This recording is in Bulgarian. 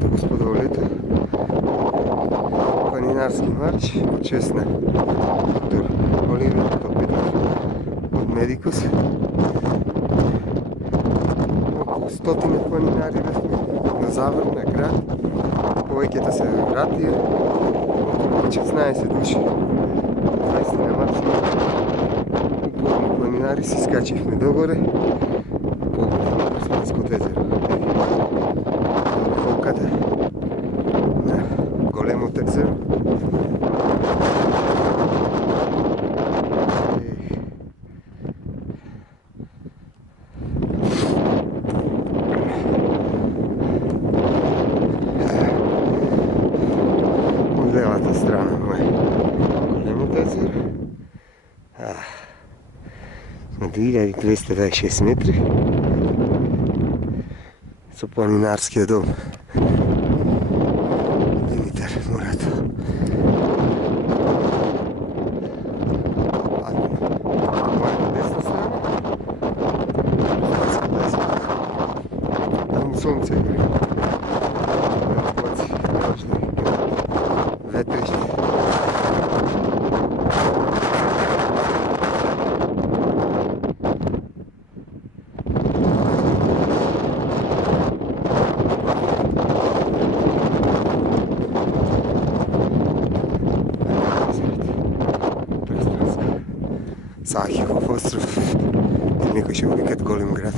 20. gospodovo ljeto. Planinarski marš počest na dr. Oliver Topitar od Medicus. Около стотина планинари бяхме на Завр, на град. Повеќето се вратија, около 16 души. 20 на максимум. Упорни планинари си скачихме догоре. Поглед на Прспанското езеро. Фолката на големото езеро. От левата страна му е големото езеро. На 2226 метри со планинарскиот дом Димитар Муратов. А мојата десна страна таму сонце гори. Облаци, дождови, ветриште. Сахихов остров, или некој ќе го викат голем град.